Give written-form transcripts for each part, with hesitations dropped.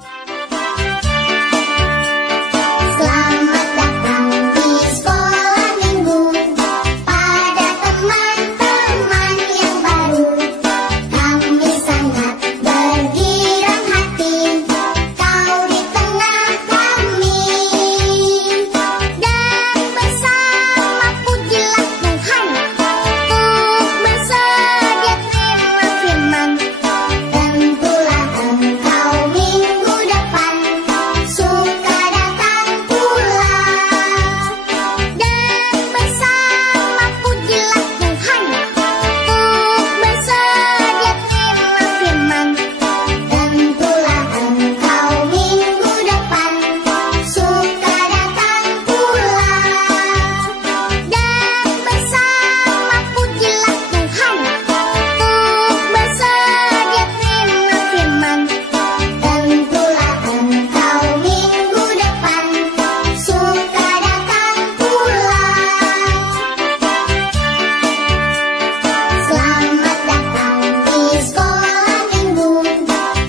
Selamat datang di sekolah minggu pada teman-teman yang baru. Kami sangat bergirang hati kau di tengah kami. Dan bersama pujilah Tuhan, untuk bersedia terima firman. Tentulah engkau minggu depan suka datang pula. Dan bersama pujilah Tuhan, untuk bersedia terima firman. Tentulah engkau minggu depan suka datang pula. Dan bersama pujilah Tuhan, untuk bersedia terima firman. Tentulah engkau minggu depan suka datang pula. Selamat datang di sekolah minggu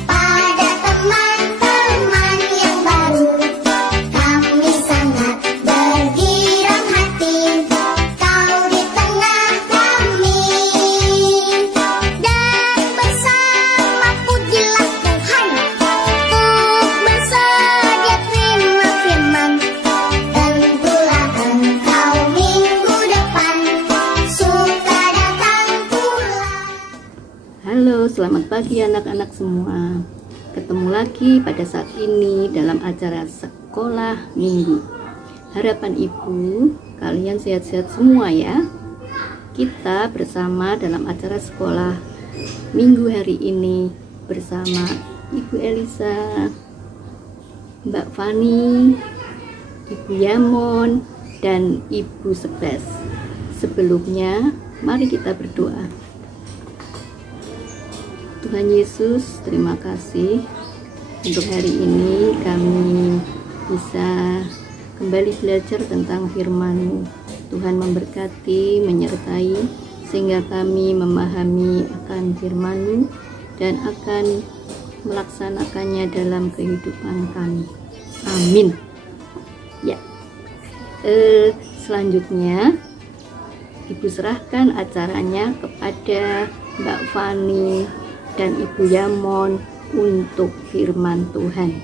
pada teman-teman yang baru. Kami sangat bergirang hati kau di tengah kami. Dan bersama pujilah Tuhan, untuk bersedia terima firman. Tentulah engkau minggu depan suka datang pula. Halo, selamat pagi anak-anak semua. Ketemu lagi pada saat ini dalam acara sekolah minggu. Harapan ibu, kalian sehat-sehat semua ya. Kita bersama dalam acara sekolah minggu hari ini bersama Ibu Elisa, Mbak Fani, Ibu Yamon, dan Ibu Sebas. Sebelumnya, mari kita berdoa. Tuhan Yesus, terima kasih untuk hari ini kami bisa kembali belajar tentang firman-Mu. Tuhan memberkati, menyertai, sehingga kami memahami akan firman-Mu dan akan melaksanakannya dalam kehidupan kami. Amin. Ya, selanjutnya Ibu serahkan acaranya kepada Mbak Fani dan Ibu Yamon untuk firman Tuhan.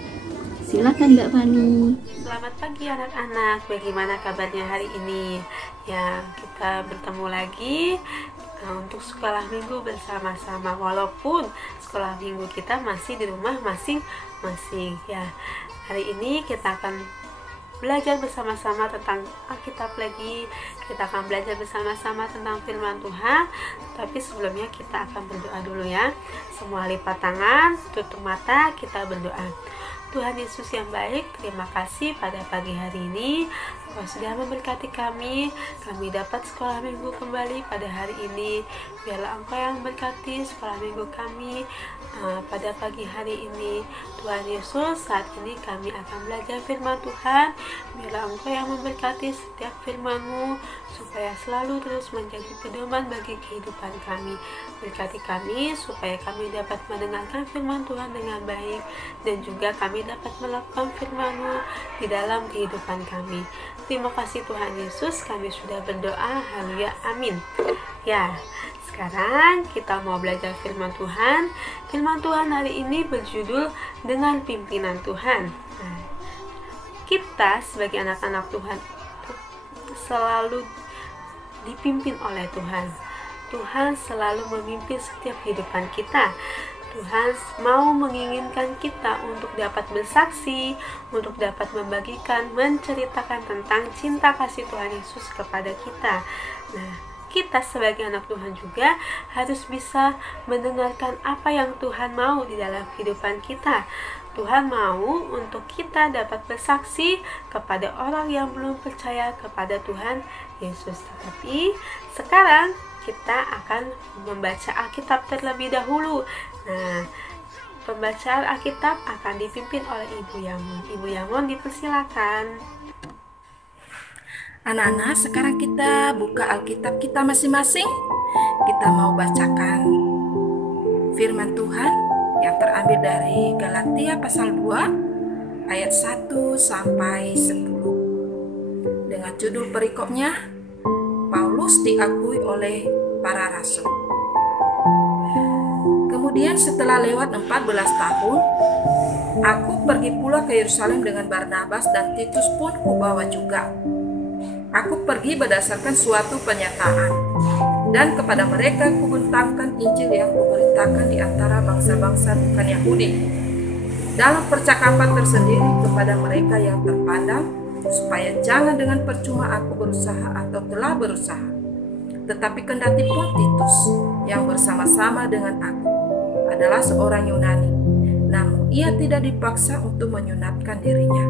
Silakan Mbak Fani. Selamat pagi anak-anak, bagaimana kabarnya hari ini? Ya, kita bertemu lagi untuk sekolah minggu bersama-sama. Walaupun sekolah minggu kita masih di rumah masing-masing. Ya, hari ini kita akan belajar bersama-sama tentang Alkitab lagi. Kita akan belajar bersama-sama tentang firman Tuhan. Tapi sebelumnya kita akan berdoa dulu ya. Semua lipat tangan, tutup mata, kita berdoa. Tuhan Yesus yang baik, terima kasih pada pagi hari ini Engkau sudah memberkati kami dapat sekolah minggu kembali pada hari ini. Biarlah Engkau yang memberkati sekolah minggu kami pada pagi hari ini. Tuhan Yesus, saat ini kami akan belajar firman Tuhan. Biarlah Engkau yang memberkati setiap firman-Mu, supaya selalu terus menjadi pedoman bagi kehidupan kami. Berkati kami supaya kami dapat mendengarkan firman Tuhan dengan baik, dan juga kami dapat melakukan firman-Mu di dalam kehidupan kami. Terima kasih Tuhan Yesus, kami sudah berdoa. Haleluya, amin. Ya, sekarang kita mau belajar firman Tuhan. Firman Tuhan hari ini berjudul dengan pimpinan Tuhan. Nah, kita sebagai anak-anak Tuhan selalu dipimpin oleh Tuhan. Tuhan selalu memimpin setiap kehidupan kita. Tuhan mau menginginkan kita untuk dapat bersaksi, untuk dapat membagikan, menceritakan tentang cinta kasih Tuhan Yesus kepada kita. Nah, kita sebagai anak Tuhan juga harus bisa mendengarkan apa yang Tuhan mau di dalam kehidupan kita. Tuhan mau untuk kita dapat bersaksi kepada orang yang belum percaya kepada Tuhan Yesus. Tetapi sekarang kita akan membaca Alkitab terlebih dahulu. Nah, pembacaan Alkitab akan dipimpin oleh Ibu Yamon. Ibu Yamon, dipersilakan. Anak-anak, sekarang kita buka Alkitab kita masing-masing. Kita mau bacakan firman Tuhan yang terambil dari Galatia pasal 2 ayat 1 sampai 10 dengan judul perikopnya Paulus diakui oleh para rasul. Kemudian setelah lewat 14 tahun, aku pergi pula ke Yerusalem dengan Barnabas dan Titus pun kubawa juga. Aku pergi berdasarkan suatu penyataan, dan kepada mereka kubentangkan Injil yang kuberitakan di antara bangsa-bangsa bukan Yahudi, dalam percakapan tersendiri kepada mereka yang terpandang, supaya jangan dengan percuma aku berusaha atau telah berusaha. Tetapi kendati pun Titus yang bersama-sama dengan aku adalah seorang Yunani, namun ia tidak dipaksa untuk menyunatkan dirinya.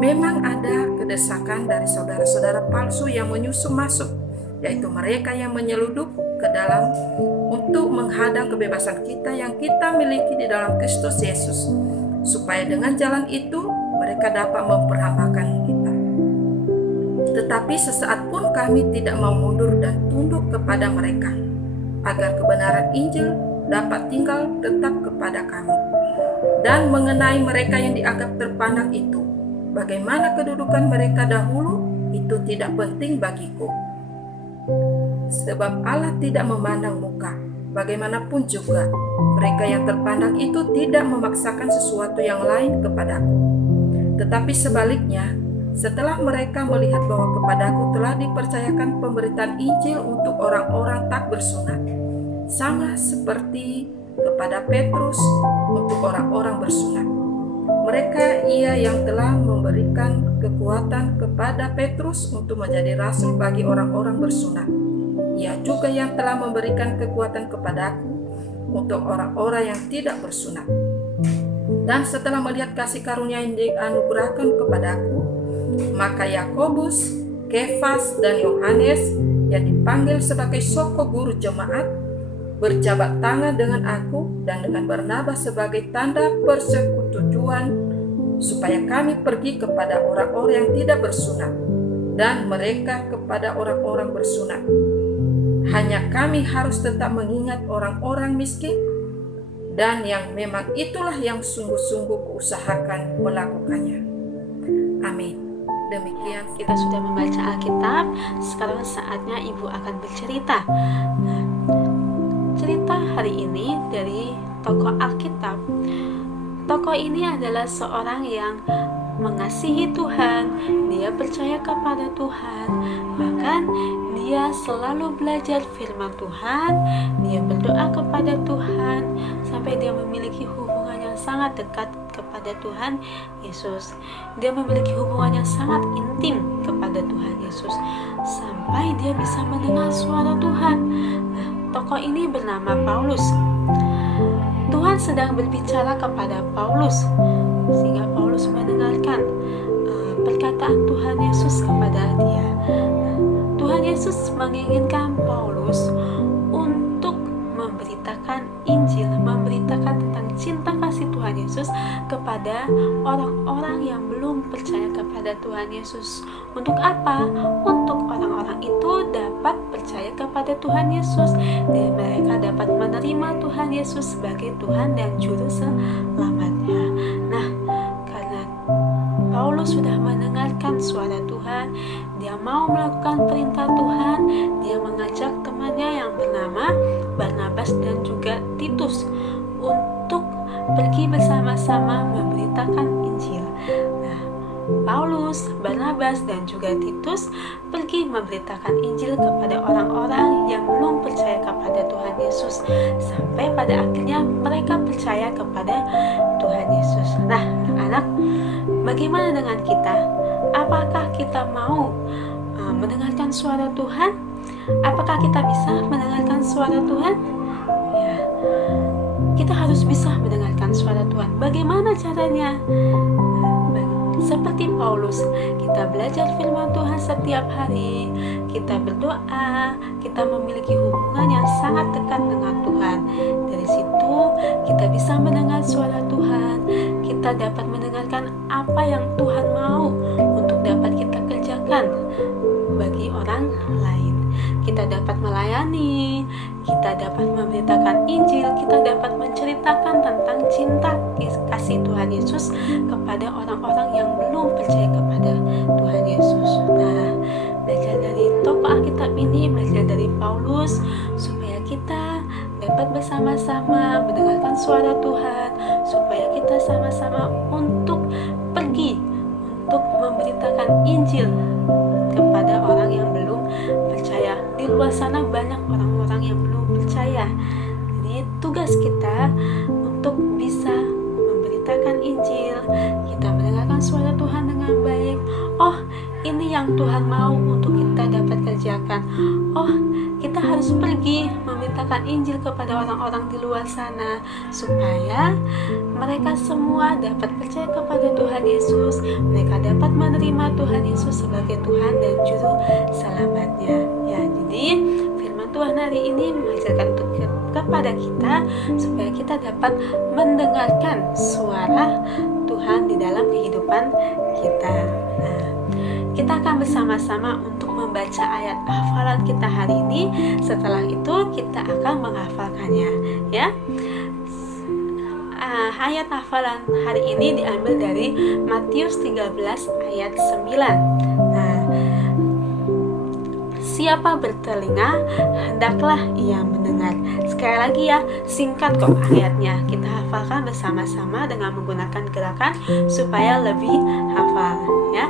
Memang ada kedesakan dari saudara-saudara palsu yang menyusup masuk, yaitu mereka yang menyeludup ke dalam untuk menghadang kebebasan kita yang kita miliki di dalam Kristus Yesus, supaya dengan jalan itu mereka dapat memperhambakan kita. Tetapi sesaat pun kami tidak mau mundur dan tunduk kepada mereka, agar kebenaran Injil dapat tinggal tetap kepada kami. Dan mengenai mereka yang dianggap terpandang itu, bagaimana kedudukan mereka dahulu, itu tidak penting bagiku. Sebab Allah tidak memandang muka, bagaimanapun juga mereka yang terpandang itu tidak memaksakan sesuatu yang lain kepadaku. Tetapi sebaliknya, setelah mereka melihat bahwa kepadaku telah dipercayakan pemberitaan Injil untuk orang-orang tak bersunat, sama seperti kepada Petrus untuk orang-orang bersunat. Mereka ia yang telah memberikan kekuatan kepada Petrus untuk menjadi rasul bagi orang-orang bersunat. Ia juga yang telah memberikan kekuatan kepadaku untuk orang-orang yang tidak bersunat. Dan setelah melihat kasih karunia yang dianugerahkan kepadaku, maka Yakobus, Kefas, dan Yohanes yang dipanggil sebagai soko guru jemaat berjabat tangan dengan aku dan dengan Barnabas sebagai tanda persekutuan, supaya kami pergi kepada orang-orang yang tidak bersunat dan mereka kepada orang-orang bersunat. Hanya kami harus tetap mengingat orang-orang miskin, dan yang memang itulah yang sungguh-sungguh kuusahakan melakukannya. Amin. Demikian Kita sudah membaca Alkitab, sekarang saatnya Ibu akan bercerita. Nah, cerita hari ini dari tokoh Alkitab. Tokoh ini adalah seorang yang mengasihi Tuhan, dia percaya kepada Tuhan, bahkan dia selalu belajar firman Tuhan, dia berdoa kepada Tuhan, sampai dia memiliki hubungan yang sangat dekat kepada Tuhan Yesus. Dia memiliki hubungan yang sangat intim kepada Tuhan Yesus, sampai dia bisa mendengar suara Tuhan. Nah, tokoh ini bernama Paulus. Tuhan sedang berbicara kepada Paulus, sehingga Paulus mendengarkan perkataan Tuhan Yesus kepada dia. Tuhan Yesus menginginkan Paulus untuk memberitakan Injil, memberitakan tentang cinta kasih Tuhan Yesus kepada orang-orang yang belum percaya kepada Tuhan Yesus. Untuk apa? Untuk orang-orang itu dapat percaya kepada Tuhan Yesus dan mereka dapat menerima Tuhan Yesus sebagai Tuhan dan Juru Selamatnya. Nah, karena Paulus sudah mendengarkan suara Tuhan, dia mau melakukan perintah Tuhan, dia mengajak temannya yang bernama Barnabas dan juga Titus untuk pergi bersama-sama memberitakan Injil. Nah, Paulus, Barnabas, dan juga Titus pergi memberitakan Injil kepada orang-orang yang belum percaya kepada Tuhan Yesus, sampai pada akhirnya mereka percaya kepada Tuhan Yesus. Nah, anak-anak, bagaimana dengan kita? Apakah kita mau mendengarkan suara Tuhan? Apakah kita bisa mendengarkan suara Tuhan? Ya, kita harus bisa mendengarkan suara Tuhan. Bagaimana caranya? Seperti Paulus, kita belajar firman Tuhan setiap hari, kita berdoa, kita memiliki hubungan yang sangat dekat dengan Tuhan. Dari situ kita bisa mendengar suara Tuhan, kita dapat mendengarkan apa yang Tuhan mau untuk dapat kita kerjakan bagi orang lain. Kita dapat melayani, kita dapat memberitakan Injil, kita dapat menceritakan tentang cinta kasih Tuhan Yesus kepada orang-orang yang belum percaya kepada Tuhan Yesus. Nah, belajar dari tokoh Alkitab ini, belajar dari Paulus, supaya kita dapat bersama-sama mendengarkan suara Tuhan, supaya kita sama-sama untuk pergi untuk memberitakan Injil kepada orang yang belum percaya. Di luar sana banyak orang-orang yang belum percaya. Jadi tugas kita untuk bisa memberitakan Injil, kita mendengarkan suara Tuhan dengan baik. Oh, ini yang Tuhan mau untuk kita dapat kerjakan. Oh, kita harus pergi memberitakan Injil kepada orang-orang di luar sana, supaya mereka semua dapat percaya kepada Tuhan Yesus, mereka dapat menerima Tuhan Yesus sebagai Tuhan dan Juru Selamatnya. Ya, jadi firman Tuhan hari ini mengajarkan kepada kita supaya kita dapat mendengarkan suara Tuhan di dalam kehidupan kita. Nah, kita akan bersama-sama untuk membaca ayat hafalan kita hari ini. Setelah itu kita akan menghafalkannya, ya. Ayat hafalan hari ini diambil dari Matius 13 ayat 9. Nah, siapa bertelinga, hendaklah ia mendengar. Sekali lagi ya, singkat kok ayatnya. Kita hafalkan bersama-sama dengan menggunakan gerakan supaya lebih hafal, ya.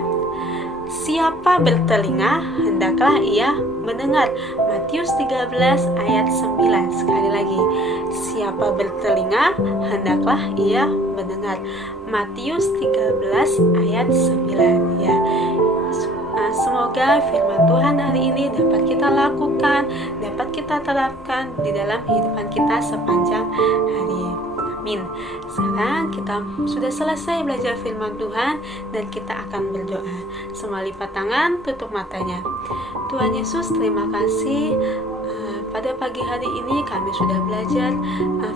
Siapa bertelinga, hendaklah ia mendengar. Matius 13 ayat 9. Sekali lagi, siapa bertelinga, hendaklah ia mendengar. Matius 13 ayat 9, ya. Semoga firman Tuhan hari ini dapat kita lakukan, dapat kita terapkan di dalam kehidupan kita sepanjang hari. Amin. Sekarang kita sudah selesai belajar firman Tuhan dan kita akan berdoa. Semua lipat tangan, tutup matanya. Tuhan Yesus, terima kasih. Pada pagi hari ini kami sudah belajar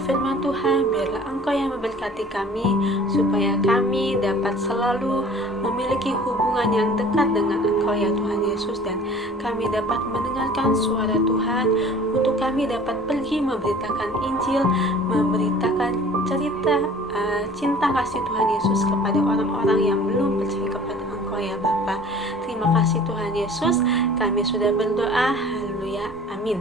firman Tuhan. Biarlah Engkau yang memberkati kami, supaya kami dapat selalu memiliki hubungan yang dekat dengan Engkau ya Tuhan Yesus, dan kami dapat mendengarkan suara Tuhan, untuk kami dapat pergi memberitakan Injil, memberitakan cerita cinta kasih Tuhan Yesus kepada orang-orang yang belum percaya kepada Engkau ya Bapa. Terima kasih Tuhan Yesus, kami sudah berdoa. Haleluya, amin.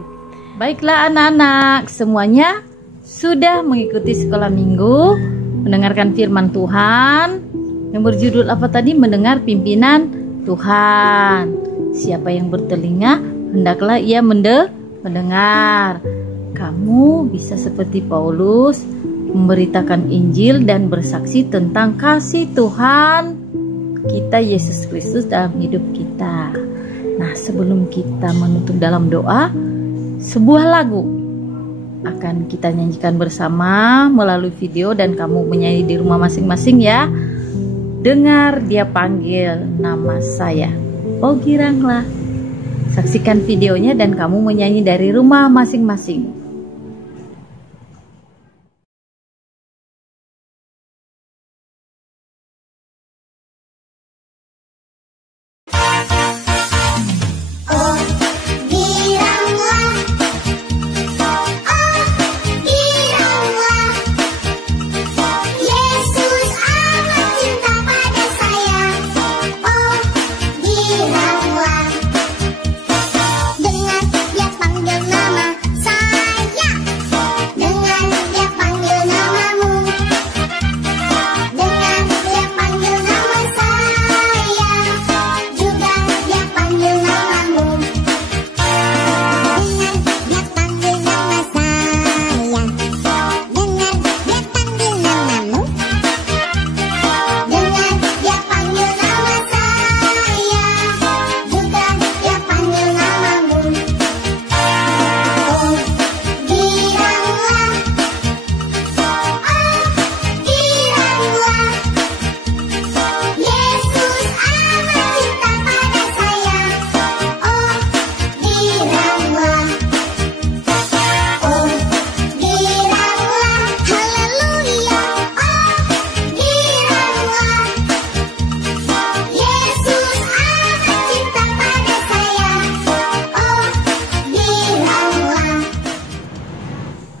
Baiklah anak-anak, semuanya sudah mengikuti sekolah minggu, mendengarkan firman Tuhan yang berjudul apa tadi? Mendengar pimpinan Tuhan. Siapa yang bertelinga, hendaklah ia mendengar. Kamu bisa seperti Paulus, memberitakan Injil dan bersaksi tentang kasih Tuhan kita Yesus Kristus dalam hidup kita. Nah, sebelum kita menutup dalam doa, sebuah lagu akan kita nyanyikan bersama melalui video, dan kamu menyanyi di rumah masing-masing ya. Dengar dia panggil nama saya, oh giranglah. Saksikan videonya dan kamu menyanyi dari rumah masing-masing. Dengar dia panggil nama saya.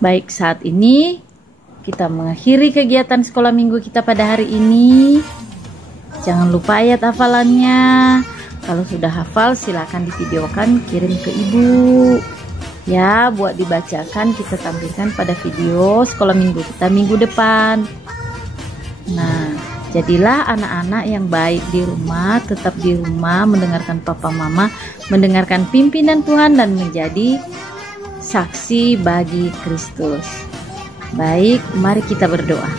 Baik, saat ini kita mengakhiri kegiatan sekolah minggu kita pada hari ini. Jangan lupa ayat hafalannya. Kalau sudah hafal silakan divideokan, kirim ke ibu. Ya, buat dibacakan kita tampilkan pada video sekolah minggu kita minggu depan. Nah, jadilah anak-anak yang baik di rumah, tetap di rumah, mendengarkan papa mama, mendengarkan pimpinan Tuhan dan menjadi saksi bagi Kristus. Baik, mari kita berdoa.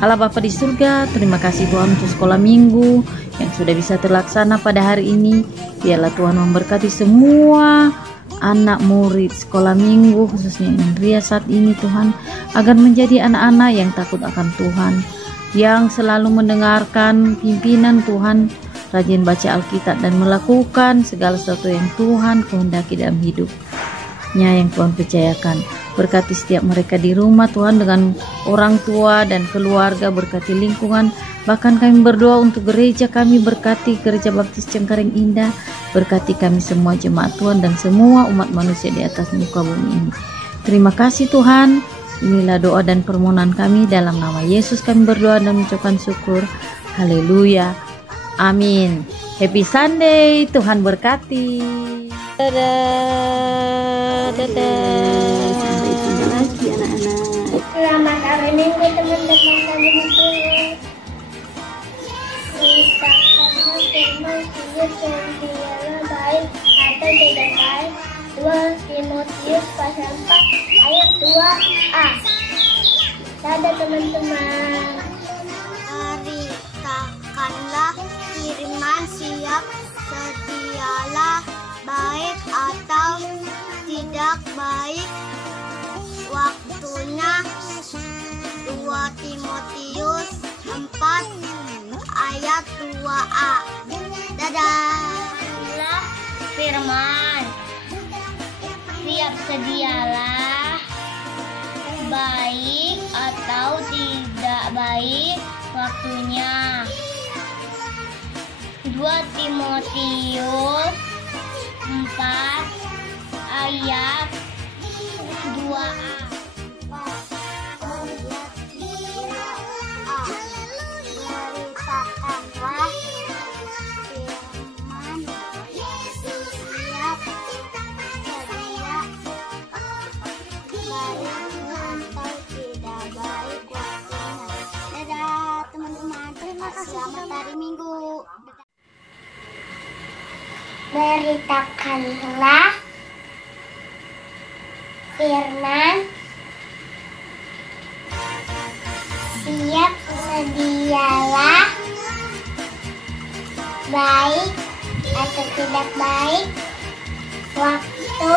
Allah Bapa di surga, terima kasih Tuhan untuk sekolah minggu yang sudah bisa terlaksana pada hari ini. Biarlah Tuhan memberkati semua anak murid sekolah minggu, khususnya Indria saat ini Tuhan, agar menjadi anak-anak yang takut akan Tuhan, yang selalu mendengarkan pimpinan Tuhan, rajin baca Alkitab dan melakukan segala sesuatu yang Tuhan kehendaki dalam hidupnya yang Tuhan percayakan. Berkati setiap mereka di rumah Tuhan, dengan orang tua dan keluarga, berkati lingkungan. Bahkan kami berdoa untuk gereja kami, berkati Gereja Baptis Cengkareng Indah, berkati kami semua jemaat Tuhan dan semua umat manusia di atas muka bumi ini. Terima kasih Tuhan. Inilah doa dan permohonan kami, dalam nama Yesus kami berdoa dan mengucapkan syukur. Haleluya. Amin. Happy Sunday. Tuhan berkati. Dadah. Dadah. Sampai jumpa lagi anak-anak. Selamat hari Minggu teman-teman kami dulu. Kita karena firman Tuhan yang dialah baik atau tidak baik. 2 Timotius pasal 4 ayat 2a. Dadah teman-teman. Beritakanlah firman, siap sedialah baik atau tidak baik waktunya. 2 Timotius 4 ayat 2a. Dadah. Firman, siap sedialah baik atau tidak baik waktunya. 2 Timotius 4 ayat 2a. Beritakanlah firman, siap sedia baik atau tidak baik waktunya. Dadah teman-teman, terima kasih. Selamat hari Minggu. Beritakanlah firman, siap sedialah baik atau tidak baik waktu